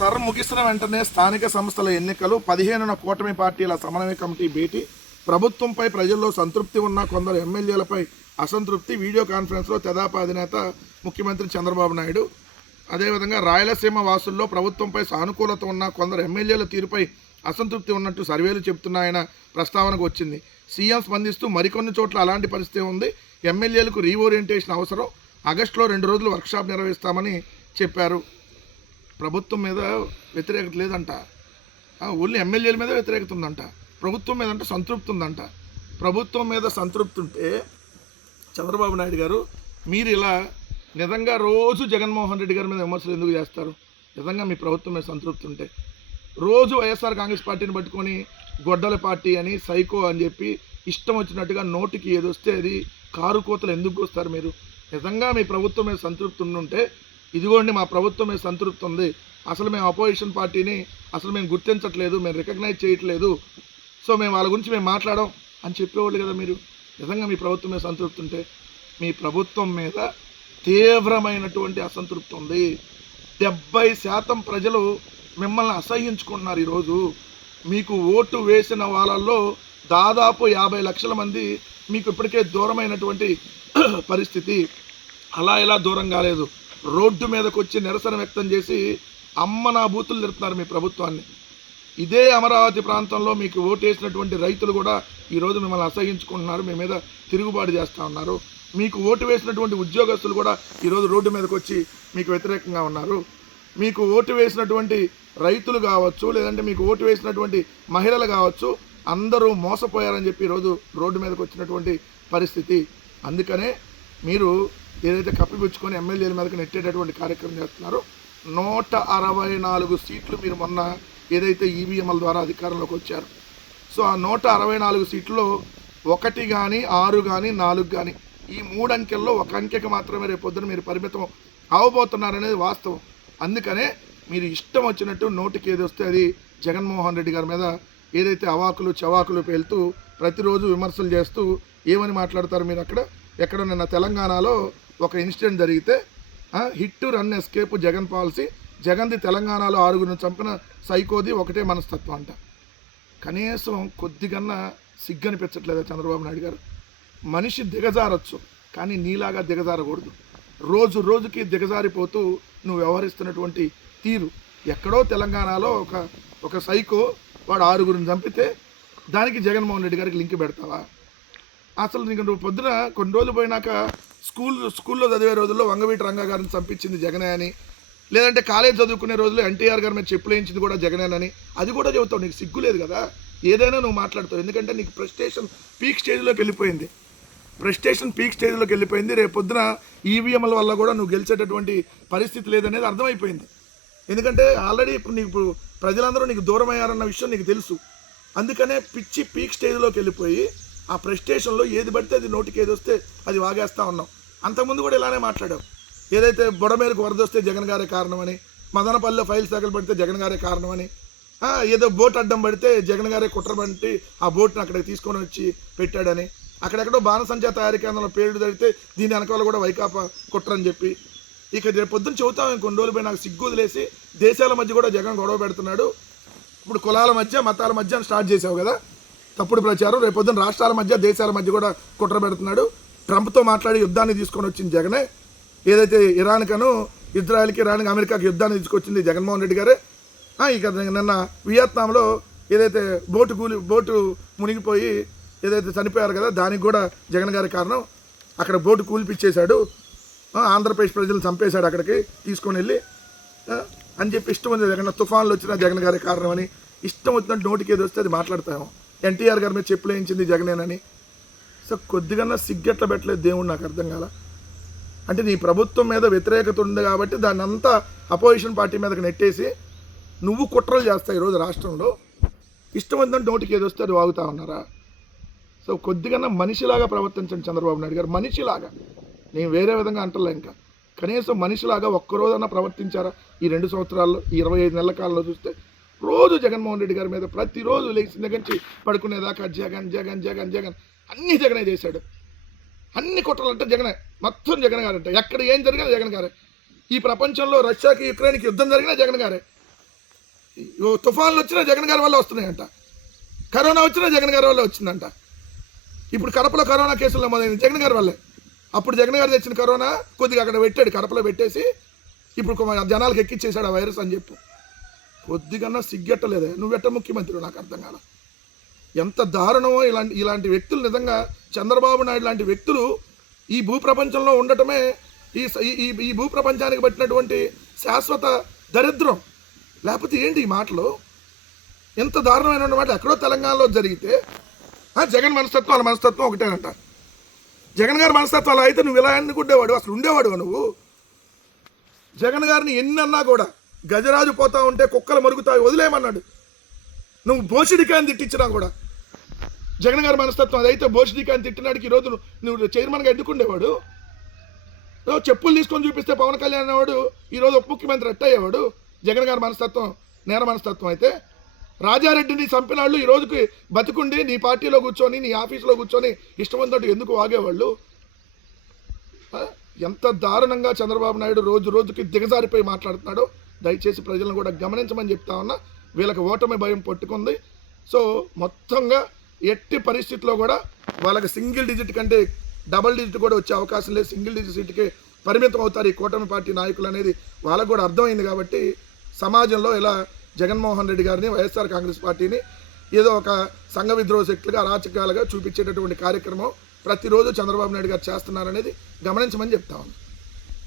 ముగిసిన వెంటనే స్థానిక సంస్థల ఎన్నికలు 15న కూటమి పార్టీల సమన్వయ కమిటీ భేటీ. ప్రభుత్వంపై ప్రజల్లో సంతృప్తి ఉన్న కొందరు ఎమ్మెల్యేలపై అసంతృప్తి. వీడియో కాన్ఫరెన్స్లో తెదాపా అధినేత ముఖ్యమంత్రి చంద్రబాబు నాయుడు. అదేవిధంగా రాయలసీమ వాసుల్లో ప్రభుత్వంపై సానుకూలత ఉన్న కొందరు ఎమ్మెల్యేల తీరుపై అసంతృప్తి ఉన్నట్టు సర్వేలు చెబుతున్నాయన్న ప్రస్తావనకు వచ్చింది. సీఎం స్పందిస్తూ మరికొన్ని చోట్ల అలాంటి పరిస్థితి ఉంది, ఎమ్మెల్యేలకు రీఓరియంటేషన్ అవసరం, ఆగస్టులో 2 రోజులు వర్క్షాప్ నిర్వహిస్తామని చెప్పారు. ప్రభుత్వం మీద వ్యతిరేకత లేదంట, ఓన్లీ ఎమ్మెల్యేల మీద వ్యతిరేకత ఉందంట. ప్రభుత్వం మీద అంటే సంతృప్తి ఉందంట. ప్రభుత్వం మీద సంతృప్తి ఉంటే చంద్రబాబు నాయుడు గారు మీరు ఇలా నిజంగా రోజు జగన్మోహన్ రెడ్డి గారి మీద విమర్శలు ఎందుకు చేస్తారు? నిజంగా మీ ప్రభుత్వం మీద సంతృప్తి ఉంటే రోజు వైఎస్ఆర్ కాంగ్రెస్ పార్టీని పట్టుకొని గొడ్డల పార్టీ అని సైకో అని చెప్పి ఇష్టం వచ్చినట్టుగా నోటికి ఏదొస్తే అది కారు కోతలు ఎందుకు వస్తారు మీరు? నిజంగా మీ ప్రభుత్వం మీద సంతృప్తి ఉండుంటే ఇదిగోండి మా ప్రభుత్వం మీద సంతృప్తి ఉంది, అసలు మేము అపోజిషన్ పార్టీని అసలు మేము గుర్తించట్లేదు, మేము రికగ్నైజ్ చేయట్లేదు, సో మేము వాళ్ళ గురించి మేము మాట్లాడాం అని చెప్పేవాళ్ళు కదా మీరు. నిజంగా మీ ప్రభుత్వం మీద సంతృప్తి ఉంటే మీ ప్రభుత్వం మీద తీవ్రమైనటువంటి అసంతృప్తి ఉంది. 70% ప్రజలు మిమ్మల్ని అసహ్యించుకుంటున్నారు. ఈరోజు మీకు ఓటు వేసిన వాళ్ళల్లో దాదాపు 50 లక్షల మంది మీకు ఇప్పటికే దూరమైనటువంటి పరిస్థితి. అలా ఇలా దూరం కాలేదు, రోడ్డు మీదకి వచ్చి నిరసన వ్యక్తం చేసి అమ్మ నా బూతులు తిడుతున్నారు మీ ప్రభుత్వాన్ని. ఇదే అమరావతి ప్రాంతంలో మీకు ఓటు వేసినటువంటి రైతులు కూడా ఈరోజు మిమ్మల్ని అసహ్యించుకుంటున్నారు, మీ మీద తిరుగుబాటు చేస్తూ ఉన్నారు. మీకు ఓటు వేసినటువంటి ఉద్యోగస్తులు కూడా ఈరోజు రోడ్డు మీదకి వచ్చి మీకు వ్యతిరేకంగా ఉన్నారు. మీకు ఓటు వేసినటువంటి రైతులు కావచ్చు, లేదంటే మీకు ఓటు వేసినటువంటి మహిళలు కావచ్చు, అందరూ మోసపోయారని చెప్పి ఈరోజు రోడ్డు మీదకి వచ్చినటువంటి పరిస్థితి. అందుకనే మీరు ఏదైతే కప్పిపుచ్చుకొని ఎమ్మెల్యేల మీదకి నెట్టేటటువంటి కార్యక్రమం చేస్తున్నారో 164 సీట్లు మీరు మొన్న ఏదైతే ఈవీఎంల ద్వారా అధికారంలోకి వచ్చారు, సో ఆ 164 సీట్లలో 1 కానీ 6 కానీ 4 కానీ ఈ 3 అంకెల్లో ఒక అంకెకి మాత్రమే రేపొద్దున మీరు పరిమితం అవబోతున్నారనేది వాస్తవం. అందుకనే మీరు ఇష్టం వచ్చినట్టు నోటికి ఏది వస్తే అది జగన్మోహన్ రెడ్డి గారి మీద ఏదైతే అవాకులు చవాకులు పేలుతూ ప్రతిరోజు విమర్శలు చేస్తూ ఏమని మాట్లాడతారు మీరు? ఎక్కడ నిన్న తెలంగాణలో ఒక ఇన్సిడెంట్ జరిగితే hit run escape Jagan policy, జగన్ది తెలంగాణలో 6గురిని చంపిన సైకోది ఒకటే మనస్తత్వం అంట. కనీసం కొద్దిగన్నా సిగ్గనిపించట్లేదా చంద్రబాబు నాయుడు గారు? మనిషి దిగజారచ్చు, కానీ నీలాగా దిగజారకూడదు. రోజు రోజుకి దిగజారిపోతూ నువ్వు వ్యవహరిస్తున్నటువంటి తీరు. ఎక్కడో తెలంగాణలో ఒక సైకో వాడు 6గురిని చంపితే దానికి జగన్మోహన్ రెడ్డి గారికి లింక్ పెడతావా? అసలు నీకు నువ్వు పొద్దున కొన్ని రోజులు పోయినాక స్కూల్లో చదివే రోజుల్లో వంగవీటి రంగా గారిని చంపించింది జగనే అని, లేదంటే కాలేజ్ చదువుకునే రోజుల్లో ఎన్టీఆర్ గారి మీద చెప్పులేయించింది కూడా జగనేనని అది కూడా చెబుతావు. నీకు సిగ్గు లేదు కదా? ఏదైనా నువ్వు మాట్లాడతావు, ఎందుకంటే నీకు ప్రెస్టేషన్ పీక్ స్టేజ్లోకి వెళ్ళిపోయింది. రేపు పొద్దున ఈవీఎంల వల్ల కూడా నువ్వు గెలిచేటటువంటి పరిస్థితి లేదనేది అర్థమైపోయింది. ఎందుకంటే ఆల్రెడీ ఇప్పుడు నీకు ప్రజలందరూ నీకు దూరం అయ్యారన్న విషయం నీకు తెలుసు. అందుకనే పిచ్చి పీక్ స్టేజ్లోకి వెళ్ళిపోయి ఆ ప్రెస్టేషన్లో ఏది పడితే అది నోటికి ఏది వస్తే అది వాగేస్తూ ఉన్నావు. అంతకుముందు కూడా ఇలానే మాట్లాడావు. ఏదైతే బుడమేరకు వరద వస్తే జగన్ గారే కారణమని, మదనపల్లిలో ఫైల్స్ తగలబడితే జగన్ గారే కారణమని, ఏదో బోట్ అడ్డం పడితే జగన్ గారే కుట్రబట్టి ఆ బోట్ని అక్కడికి తీసుకొని వచ్చి పెట్టాడని, అక్కడెక్కడో బాణసంచా తయారీ కేంద్రంలో పేరుడు తడితే దీని వెనకాల కూడా వైకాపా కుట్రని చెప్పి ఇక రేపు పొద్దున్న చెబుతాం. కొన్ని రోజులు పోయి నాకు సిగ్గు వదిలేసి దేశాల మధ్య కూడా జగన్ గొడవ పెడుతున్నాడు, ఇప్పుడు కులాల మధ్య మతాల మధ్య స్టార్ట్ చేసావు కదా తప్పుడు ప్రచారం. రేపు పొద్దున్న రాష్ట్రాల మధ్య దేశాల మధ్య కూడా కుట్ర పెడుతున్నాడు. ట్రంప్తో మాట్లాడి యుద్ధాన్ని తీసుకొని వచ్చింది జగనే. ఏదైతే ఇరాన్కి అమెరికాకి యుద్ధాన్ని తీసుకొచ్చింది జగన్మోహన్ రెడ్డి గారే. ఇక నిన్న వియత్నాంలో ఏదైతే బోటు మునిగిపోయి ఏదైతే చనిపోయారు కదా దానికి కూడా జగన్ గారి కారణం. అక్కడ బోటు కూల్పిచ్చేశాడు, ఆంధ్రప్రదేశ్ ప్రజలు చంపేశాడు అక్కడికి తీసుకొని వెళ్ళి అని చెప్పి ఇష్టం ఉంది. జగన్ తుఫాన్లు వచ్చినా జగన్ గారి కారణం అని ఇష్టం వచ్చినట్టు నోటికి ఏది వస్తే అది మాట్లాడతాము. ఎన్టీఆర్ గారి మీద చెప్పులేయించింది జగనేనని. సో కొద్దిగా సిగ్గెట్ల పెట్టలేదు దేవుడు, నాకు అర్థం కాల. అంటే నీ ప్రభుత్వం మీద వ్యతిరేకత ఉంది కాబట్టి దాన్ని అంతా అపోజిషన్ పార్టీ మీదకి నెట్టేసి నువ్వు కుట్రలు చేస్తావు ఈరోజు రాష్ట్రంలో. ఇష్టం వచ్చినట్టు నోటికి ఏది వస్తే అది వాగుతా ఉన్నారా? సో కొద్దిగా మనిషిలాగా ప్రవర్తించండి చంద్రబాబు నాయుడు గారు, మనిషిలాగా. నేను వేరే విధంగా అంటలే, ఇంకా కనీసం మనిషిలాగా ఒక్కరోజన్నా ప్రవర్తించారా ఈ 2 సంవత్సరాల్లో? ఈ 25 నెలల కాలంలో చూస్తే రోజు జగన్మోహన్ రెడ్డి గారి మీద ప్రతిరోజు లేచిన దగ్గర నుంచి పడుకునేదాకా జగన్ జగన్ జగన్ జగన్ అన్నీ జగనే చేశాడు. అన్ని కుట్రలంటే జగనే, మొత్తం జగన్ గారంటే. ఎక్కడ ఏం జరిగినా జగన్ గారే. ఈ ప్రపంచంలో రష్యాకి యుక్రెయిన్కి యుద్ధం జరిగినా జగన్ గారే. తుఫాన్లు వచ్చినా జగన్ గారి వల్ల వస్తున్నాయంట, కరోనా వచ్చినా జగన్ గారి వల్ల వచ్చిందంట. ఇప్పుడు కడపలో కరోనా కేసులు నమోదైంది జగన్ గారి వల్లే. అప్పుడు జగన్ గారు తెచ్చిన కరోనా కొద్దిగా అక్కడ పెట్టాడు, కడపలో పెట్టేసి ఇప్పుడు జనాలకు ఎక్కిచ్చేసాడు ఆ వైరస్ అని చెప్పు. కొద్దిగా సిగ్గెట్టలేదే, నువ్వెట్ట ముఖ్యమంత్రి నాకు అర్థం కాల. ఎంత దారుణమో ఇలాంటి వ్యక్తులు. నిజంగా చంద్రబాబు నాయుడు లాంటి వ్యక్తులు ఈ భూప్రపంచంలో ఉండటమే ఈ భూప్రపంచానికి పట్టినటువంటి శాశ్వత దరిద్రం. లేకపోతే ఏంటి ఈ మాటలు? ఎంత దారుణమైన మాట. ఎక్కడో తెలంగాణలో జరిగితే జగన్ మనస్తత్వం వాళ్ళ మనస్తత్వం ఒకటేనంట. జగన్ గారి మనస్తత్వం అలా అయితే నువ్వు ఇలా అనుకుంటేవాడు, అసలు ఉండేవాడు నువ్వు? జగన్ గారిని ఎన్ని అన్నా కూడా గజరాజు పోతా ఉంటే కుక్కలు మరుగుతాయి వదిలేయమన్నాడు. నువ్వు బోషిడికాయని తిట్టించినా కూడా జగన్ గారి మనస్తత్వం అదైతే బోషిడికాయని తిట్టినాడికి ఈరోజు నువ్వు చైర్మన్గా ఎన్నుకుండేవాడు. చెప్పులు తీసుకొని చూపిస్తే పవన్ కళ్యాణ్ అనేవాడు ఈరోజు ఉప ముఖ్యమంత్రి ఎట్టయ్యేవాడు. జగన్ గారి మనస్తత్వం నేర మనస్తత్వం అయితే రాజారెడ్డిని చంపిన వాళ్ళు ఈ రోజుకి బతికుండి నీ పార్టీలో కూర్చొని నీ ఆఫీసులో కూర్చొని ఇష్టమంతటి ఎందుకు వాగేవాళ్ళు? ఎంత దారుణంగా చంద్రబాబు నాయుడు రోజు రోజుకి దిగజారిపోయి మాట్లాడుతున్నాడో దయచేసి ప్రజలను కూడా గమనించమని చెప్తా ఉన్నా. వీళ్ళకి ఓటమి భయం పట్టుకుంది. సో మొత్తంగా ఎట్టి పరిస్థితుల్లో కూడా వాళ్ళకి సింగిల్ డిజిట్ కంటే డబుల్ డిజిట్ కూడా వచ్చే అవకాశం లేదు. సింగిల్ డిజిట్ సీటుకి పరిమితం అవుతారు ఈ కూటమి పార్టీ నాయకులు అనేది వాళ్ళకు కూడా అర్థమైంది. కాబట్టి సమాజంలో ఇలా జగన్మోహన్ రెడ్డి గారిని వైఎస్ఆర్ కాంగ్రెస్ పార్టీని ఏదో ఒక సంఘ విద్రోహ శక్తులుగా అరాచకాలుగా చూపించేటటువంటి కార్యక్రమం ప్రతిరోజు చంద్రబాబు నాయుడు గారు చేస్తున్నారనేది గమనించమని చెప్తా ఉన్నాను.